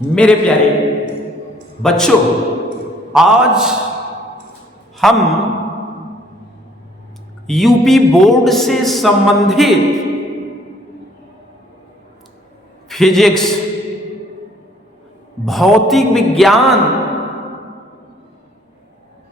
मेरे प्यारे बच्चों, आज हम यूपी बोर्ड से संबंधित फिजिक्स, भौतिक विज्ञान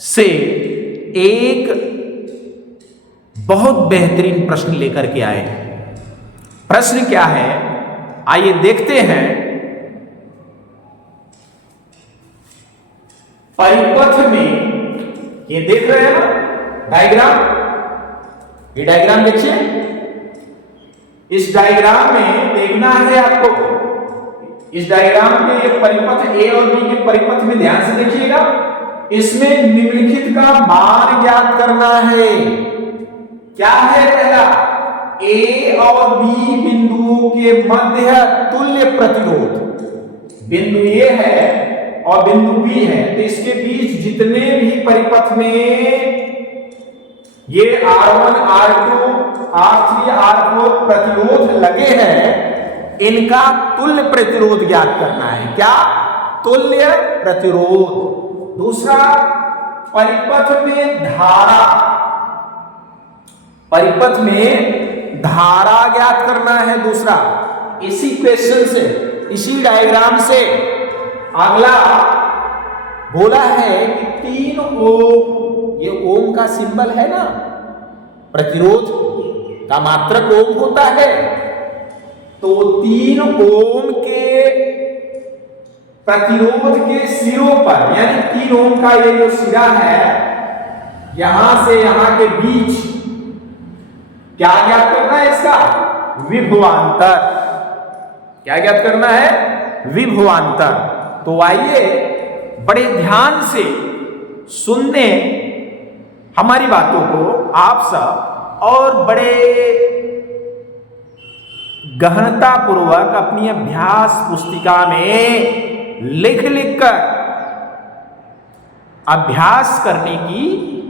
से एक बहुत बेहतरीन प्रश्न लेकर के आए हैं। प्रश्न क्या है, आइए देखते हैं। परिपथ में, ये देख रहे हैं ना डायग्राम, ये डायग्राम देखिए। इस डायग्राम में देखना है आपको, इस डायग्राम के ये परिपथ ए और बी के परिपथ में ध्यान से देखिएगा। इसमें निम्नलिखित का मान ज्ञात करना है। क्या है? पहला, ए और बी बिंदुओं के मध्य तुल्य प्रतिरोध। बिंदु ए है और बिंदु बी है, तो इसके बीच जितने भी परिपथ में ये R1, R2, R3, R4 प्रतिरोध लगे हैं, इनका तुल्य प्रतिरोध ज्ञात करना है। क्या? तुल्य प्रतिरोध। दूसरा, परिपथ में धारा, परिपथ में धारा ज्ञात करना है। दूसरा, इसी क्वेश्चन से, इसी डायग्राम से अगला बोला है कि 3 ओम, ये ओम का सिंबल है ना, प्रतिरोध का मात्रक ओम होता है, तो 3 ओम के प्रतिरोध के सिरों पर, यानी 3 ओम का ये जो सिरा है, यहां से यहां के बीच क्या ज्ञात करना है? इसका विभवांतर। क्या ज्ञात करना है? विभवांतर। तो आइए बड़े ध्यान से सुनने हमारी बातों को आप सब, और बड़े गहनता पूर्वक अपनी अभ्यास पुस्तिका में लिख लिख कर अभ्यास करने की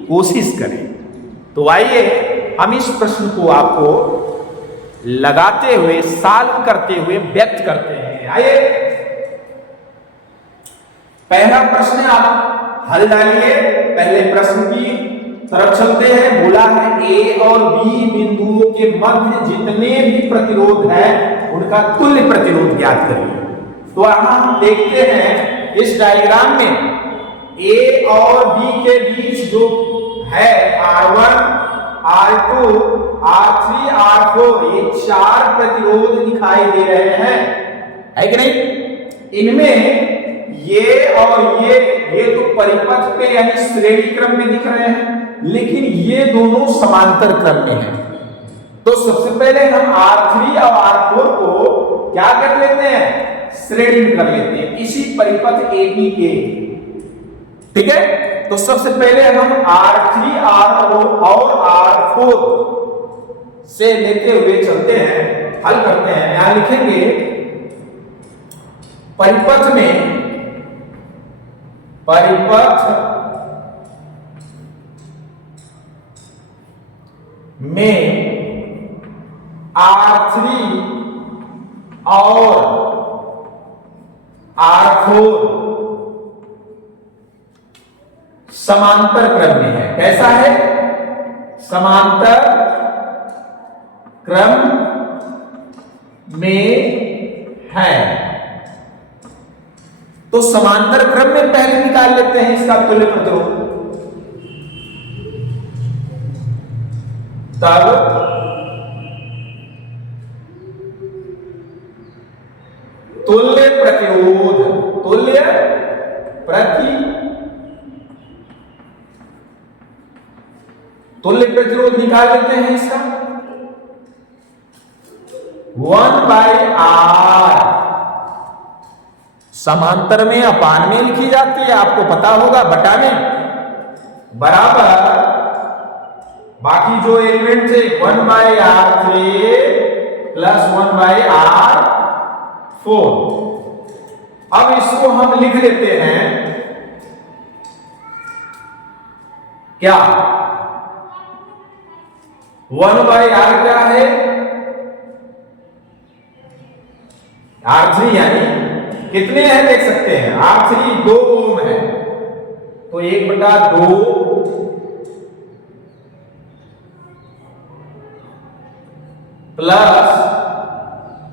कोशिश करें। तो आइए हम इस प्रश्न को आपको लगाते हुए, सॉल्व करते हुए व्यक्त करते हैं। आइए पहला प्रश्न आप हल डालिए। पहले प्रश्न की तरफ चलते हैं। बोला है ए और बी बिंदुओं के मध्य जितने भी प्रतिरोध है उनका तुल्य प्रतिरोध ज्ञात करिए। तो यहां हम देखते हैं इस डायग्राम में ए और बी के बीच जो है R1, R2, R3, R4, ये 4 प्रतिरोध दिखाई दे रहे हैं, है कि नहीं? इनमें ये और ये तो परिपथ पे यानी श्रेणी क्रम में दिख रहे हैं, लेकिन ये दोनों समांतर क्रम में हैं। तो सबसे पहले हम R3 और R4 को क्या कर लेते हैं? श्रेणी में कर लेते हैं, इसी परिपथ AB के। ठीक है, तो सबसे पहले हम R3, R4 और R4 से लेते हुए चलते हैं, हल करते हैं। यहां लिखेंगे परिपथ में, परिपथ में R3 और R4 समांतर क्रम में है। कैसा है? समांतर क्रम में है। तो समांतर क्रम में पहले निकाल लेते हैं इसका तुल्य प्रतिरोध। तब तुल्य प्रतिरोध, तुल्य प्रतिरोध निकाल लेते हैं इसका 1/r। समांतर में अपान में लिखी जाती है, आपको पता होगा, बटा में, बराबर बाकी जो एलिमेंट थे 1/r3 प्लस 1/r4। अब इसको हम लिख लेते हैं क्या? 1/r क्या है? R3 यानी कितने हैं देख सकते हैं आप, 2 ओम है, तो 1/2 प्लस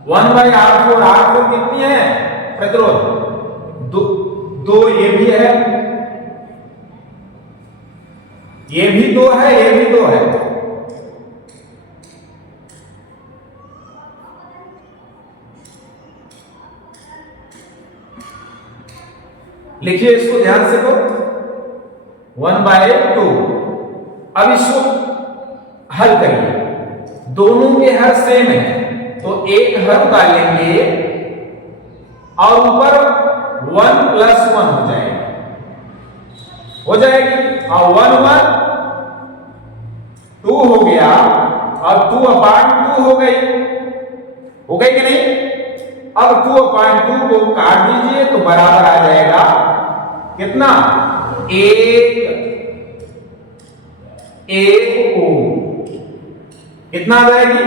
1/R4, R4 कितनी है प्रतिरोध, 2 ये भी है, ये भी 2 है, ये भी 2 है। लिखिए इसको ध्यान से, तो 1/2। अब इसको हल करिए, दोनों के हर सेम है, तो एक हर डालेंगे और ऊपर 1 + 1 हो जाएगी, और 1 1 2 हो गया, और 2/2 हो गई कि नहीं। अब 2/2 को काट दीजिए तो बराबर आ जाएगा कितना, 1 ओम। कितना आ जाएगी,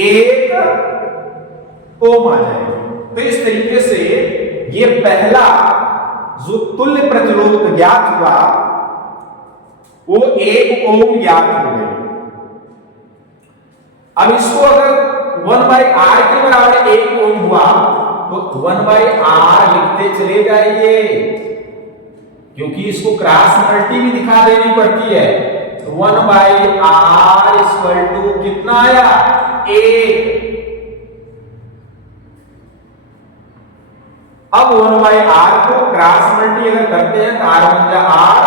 1 ओम आ जाएगी। तो इस तरीके से ये पहला जो तुल्य प्रतिरोध ज्ञात हुआ वो 1 ओम ज्ञात हो गई। अब इसको अगर 1/R के बराबर 1 ओम हुआ तो 1/R लिखते चले जाइए, क्योंकि इसको क्रॉस मल्टी भी दिखा देनी पड़ती है। तो 1/R = कितना आया, 1। अब 1/R को क्रॉस मल्टी अगर करते हैं तो R बन जा R,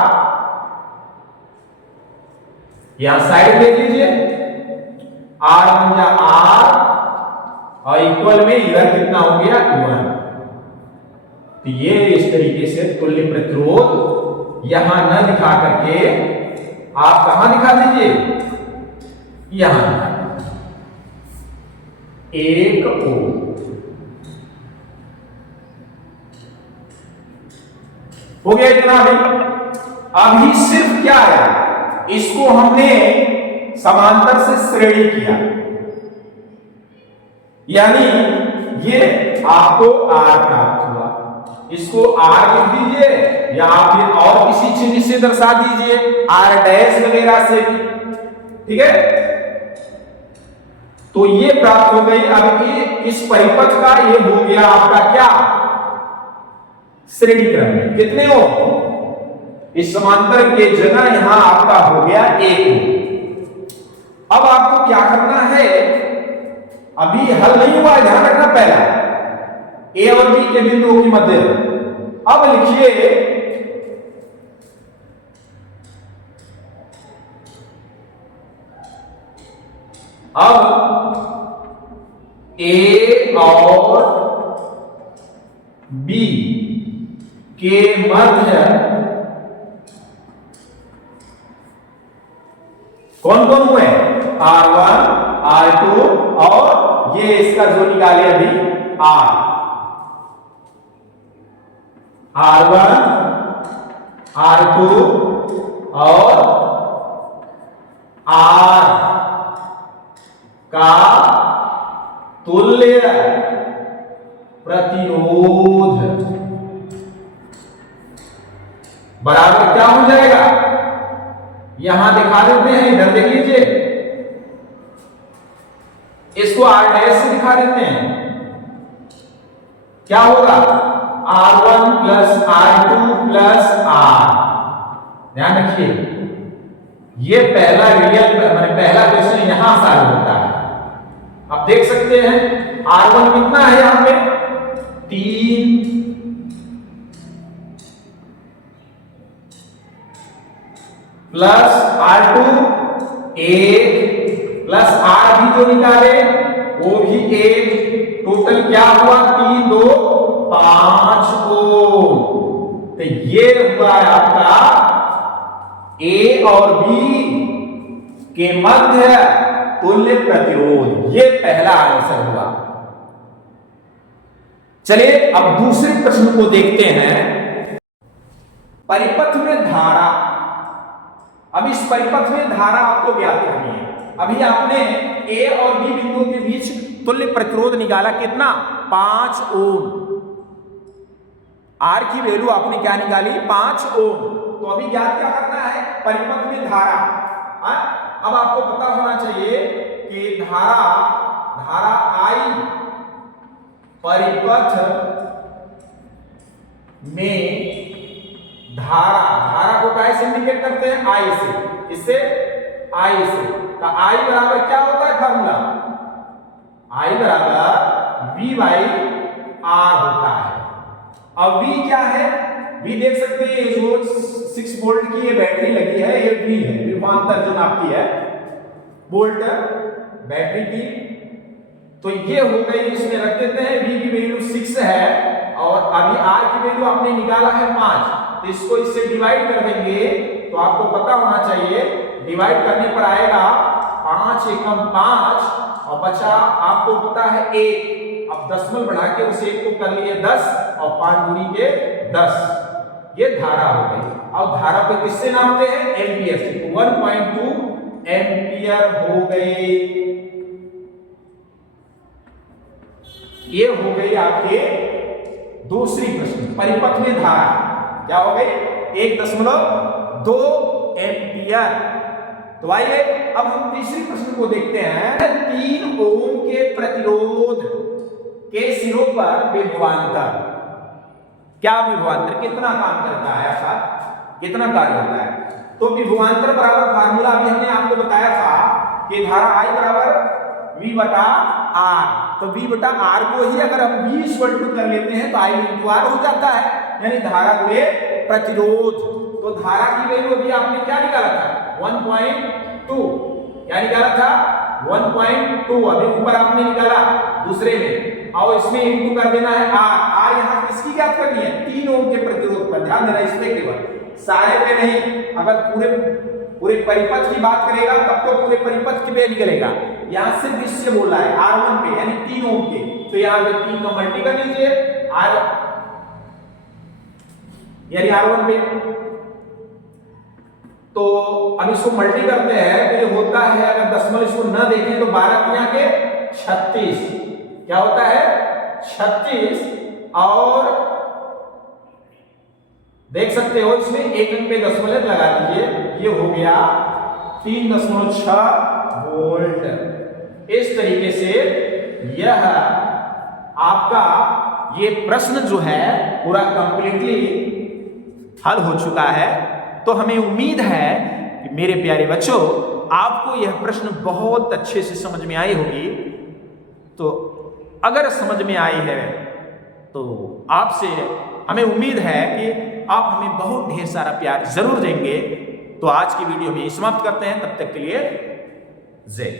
यहां साइड ले लीजिए, R बन जा R, और इक्वल में इधर कितना हो गया, 1। तो ये इस तरीके से तुल्य प्रतिरोध यहां न दिखा करके आप कहां दिखा दीजिए, यहां 1 ओम। हो गया इतना भी। अभी सिर्फ क्या है, इसको हमने समांतर से श्रेणी किया, यानी ये आपको R प्राप्त हुआ, इसको R लिख दीजिए, या आप फिर और किसी चिन्ह से दर्शा दीजिए, R' वगैरह से भी, ठीक है। तो ये प्राप्त हो गई। अब ये इस परिपथ का ये हो गया आपका क्या, श्रेणी क्रम में कितने हो, इस समांतर के जगह यहां आपका हो गया 1 ओम। अब आपको क्या करना है, अभी हल नहीं हुआ, ध्यान रखना, पहला A और B के बिंदुओं की मध्य। अब लिखिए अब A और B के मध्य कौन कौन हुए, R1 R2 और ये इसका जो निकाले अभी R1 R2 और R का तुल्य प्रतिरोध बराबर क्या हो जाएगा, यहां दिखा देते हैं, इधर देख लीजिए, इसको R' से दिखा देते हैं, क्या होगा, R1 + R2 + R। ध्यान रखिए, ये पहला रियल पहला क्वेश्चन यहां सॉल्व होता है। आप देख सकते हैं R1 कितना है यहां पे, 3 प्लस R2 1 प्लस R भी जो निकाले वो भी 1, टोटल क्या हुआ, 3 2 5 ओम। तो ये हुआ आपका A और B के मध्य तुल्य प्रतिरोध, ये पहला आंसर हुआ। चलिए अब दूसरे प्रश्न को देखते हैं। परिपथ में धारा, अब इस परिपथ में धारा आपको ज्ञात करनी है। अभी आपने A और B बिंदुओं के बीच तुल्य प्रतिरोध निकाला, कितना, 5 ओम। आर की वैल्यू आपने क्या निकाली 5 ओम। तो अभी ज्ञात क्या करना है, परिपथ में धारा। अब आपको पता होना चाहिए कि धारा आई परिपथ में धारा को कैसे इंडिकेट करते हैं, आई से। इससे आई से का आई बराबर क्या होता है फॉर्मूला, आई बराबर V बाई R होता है। अब V क्या है, V देख सकते हैं जो 6 वोल्ट की ये बैटरी लगी है, ये V है, विभवांतर जो नापती है वोल्ट बैटरी की। तो ये हो गई, इसमें रख देते हैं V की वैल्यू 6 है और अभी R की वैल्यू आपने निकाला है 5, तो इसको इससे डिवाइड कर देंगे। तो आपको पता होना चाहिए डिवाइड करने पर आएगा 5 एकम 5 और बचा आपको पता है 1। अब दशमलव बढ़ा के उस 1 को कर लिए 10 और 5 दूनी के 10, ये धारा हो गई। अब धारा को किससे नापते हैं, एम्पियर से। 1.2 एम्पियर हो गए। ये हो गई आपके दूसरी प्रश्न, परिपथ में धारा क्या हो गई 1.2 एम्पियर। तो आइए अब हम तीसरी प्रश्न को देखते हैं। 3 ओम के प्रतिरोध के सिरों पर विभवांतर, क्या विभवांतर कितना काम करता है, अर्थात कितना कार्य होता है। तो विभवांतर बराबर फार्मूला अभी हमने आपको बताया था कि धारा I बराबर V बटा R। तो V बटा R को ही अगर हम V इक्वल टू कर लेते हैं तो I इंटू R हो जाता है, यानी धारा गुणे प्रतिरोध। तो धारा की वैल्यू अभी आपने क्या निकाला था 1.2, क्या निकाला था 1.2। अभी ऊपर आपने निकाला दूसरे में, और इसमें इंटू कर देना है R यहाँ किसकी ज्ञात करनी है, 3 ओम के प्रतिरोध पर। ध्यान देना इसमें, केवल सारे पे नहीं, अगर पूरे परिपथ की बात करेगा तब तो पूरे परिपथ पे निकलेगा। यहां सिर्फ इससे बोल रहा है R1 पे, यानी 3 ओम के। तो यहां पे 3 का मल्टी कर लीजिए यानी R1 पे। तो अब इसको मल्टी करते हैं तो ये होता है, अगर दशमलव इसको न देखें तो 12 के 36, क्या होता है 36। और देख सकते हो इसमें एक अंक पे दशमलव लगा दीजिए, ये हो गया 3.6 वोल्ट। इस तरीके से यह आपका ये प्रश्न जो है पूरा कंप्लीटली हल हो चुका है। तो हमें उम्मीद है कि मेरे प्यारे बच्चों आपको यह प्रश्न बहुत अच्छे से समझ में आई होगी। तो अगर समझ में आई है तो आपसे हमें उम्मीद है कि आप हमें बहुत ढेर सारा प्यार जरूर देंगे। तो आज की वीडियो में समाप्त करते हैं, तब तक के लिए जय।